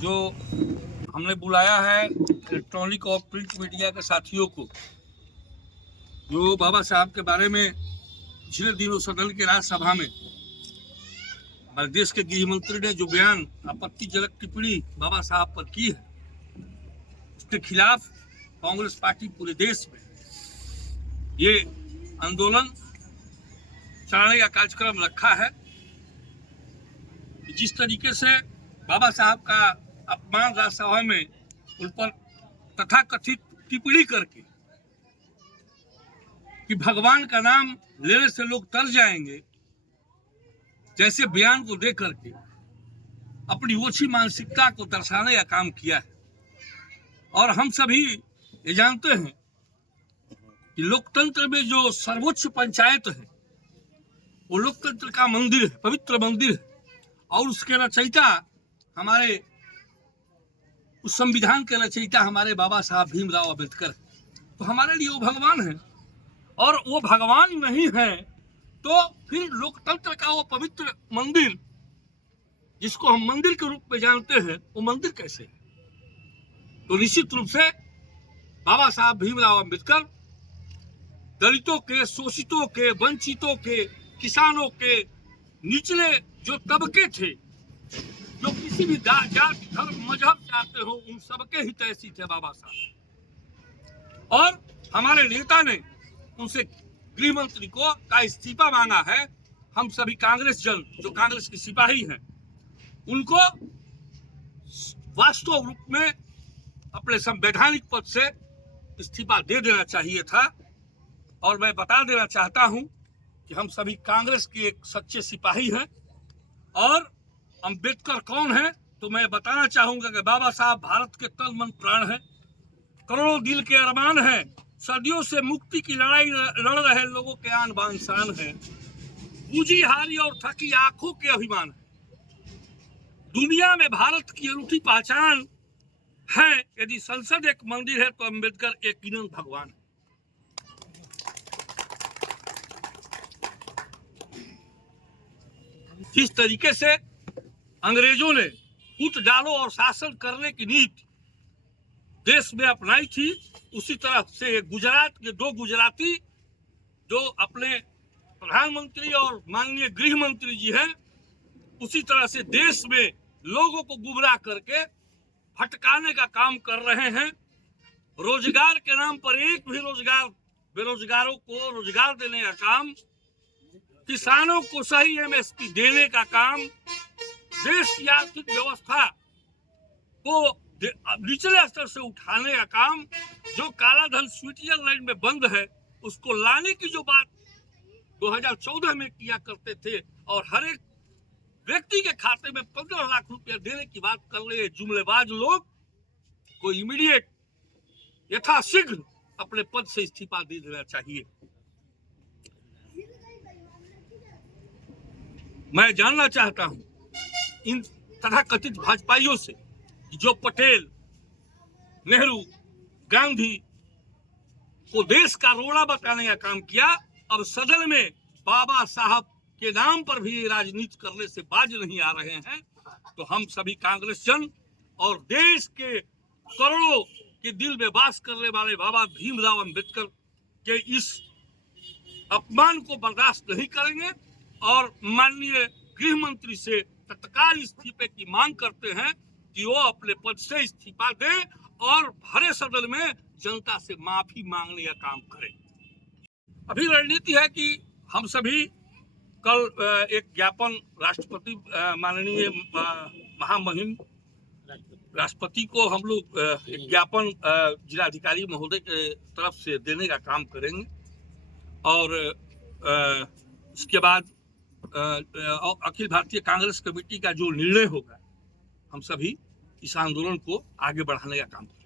जो हमने बुलाया है इलेक्ट्रॉनिक और प्रिंट मीडिया के साथियों को, जो बाबा साहब के बारे में पिछले दिनों सदन के राज्यसभा में हमारे देश के गृह मंत्री ने जो बयान आपत्तिजनक टिप्पणी बाबा साहब पर की है, उसके खिलाफ कांग्रेस पार्टी पूरे देश में ये आंदोलन चलाने का कार्यक्रम रखा है। जिस तरीके से बाबा साहब का अपमान राज्यसभा में उन पर तथाकथित टिप्पणी करके कि भगवान का नाम लेने से लोग तर जाएंगे, जैसे बयान को देख करके अपनी ओछी मानसिकता को दर्शाने का काम किया है। और हम सभी ये जानते हैं कि लोकतंत्र में जो सर्वोच्च पंचायत है वो लोकतंत्र का मंदिर है, पवित्र मंदिर है, और उसके रचयिता हमारे उस संविधान के रचयिता हमारे बाबा साहब भीमराव अम्बेडकर है। तो हमारे लिए वो भगवान है, और वो भगवान नहीं है तो फिर लोकतंत्र का वो पवित्र मंदिर जिसको हम मंदिर के रूप में जानते हैं, वो मंदिर कैसे है? तो निश्चित रूप से बाबा साहब भीमराव अम्बेडकर दलितों के, शोषितों के, वंचितों के, किसानों के, निचले जो तबके थे, जो किसी भी जाति, धर्म, मजहब चाहते हो, उन सबके हितैषी थे बाबा साहब। और हमारे नेता ने उनसे गृह मंत्री को का इस्तीफा मांगा है। हम सभी कांग्रेस जन जो कांग्रेस के सिपाही हैं, उनको वास्तव रूप में अपने संवैधानिक पद से इस्तीफा दे देना चाहिए था। और मैं बता देना चाहता हूं कि हम सभी कांग्रेस के एक सच्चे सिपाही हैं। और अंबेडकर कौन है तो मैं बताना चाहूंगा कि बाबा साहब भारत के तन मन प्राण है, करोड़ों दिल के अरमान है, सदियों से मुक्ति की लड़ाई लड़ रहे लोगों के आन बान शान है, बूझी हारी और थकी आंखों के अभिमान है। दुनिया में भारत की अनूठी पहचान है। यदि संसद एक मंदिर है तो अंबेडकर यकीनन भगवान है। जिस तरीके से अंग्रेजों ने फूट डालो और शासन करने की नीति देश में अपनाई थी, उसी तरह से गुजरात के दो गुजराती जो अपने प्रधानमंत्री और माननीय गृह मंत्री जी हैं, उसी तरह से देश में लोगों को गुमराह करके भटकाने का काम कर रहे हैं। रोजगार के नाम पर एक भी बेरोजगारों को रोजगार देने का काम, किसानों को सही एमएसपी देने का काम, देश की आर्थिक व्यवस्था को निचले स्तर से उठाने का काम, जो काला धन स्विट्जरलैंड में बंद है उसको लाने की जो बात 2014 में किया करते थे, और हर एक व्यक्ति के खाते में 15 लाख रुपया देने की बात कर रहे जुमलेबाज लोग को इमीडिएट यथाशीघ्र अपने पद से इस्तीफा दे देना चाहिए। मैं जानना चाहता हूं इन तथाकथित भाजपाइयों से जो पटेल, नेहरू, गांधी को देश का रोड़ा बताने का काम किया, अब सदन में बाबा साहब के नाम पर भी राजनीति करने से बाज नहीं आ रहे हैं। तो हम सभी कांग्रेस जन और देश के करोड़ों के दिल में वास करने वाले बाबा भीमराव अम्बेडकर के इस अपमान को बर्दाश्त नहीं करेंगे और माननीय गृह मंत्री से तत्काल इस्तीफे की मांग करते हैं कि वो अपने पद से इस्तीफा दें और भरे सदन में जनता से माफी मांगने का काम करें। अभी रणनीति है कि हम सभी कल एक ज्ञापन राष्ट्रपति माननीय महामहिम राष्ट्रपति को हम लोग एक ज्ञापन जिलाधिकारी महोदय के तरफ से देने का काम करेंगे। और उसके बाद अखिल भारतीय कांग्रेस कमेटी का जो निर्णय होगा, हम सभी इस आंदोलन को आगे बढ़ाने का काम करेंगे।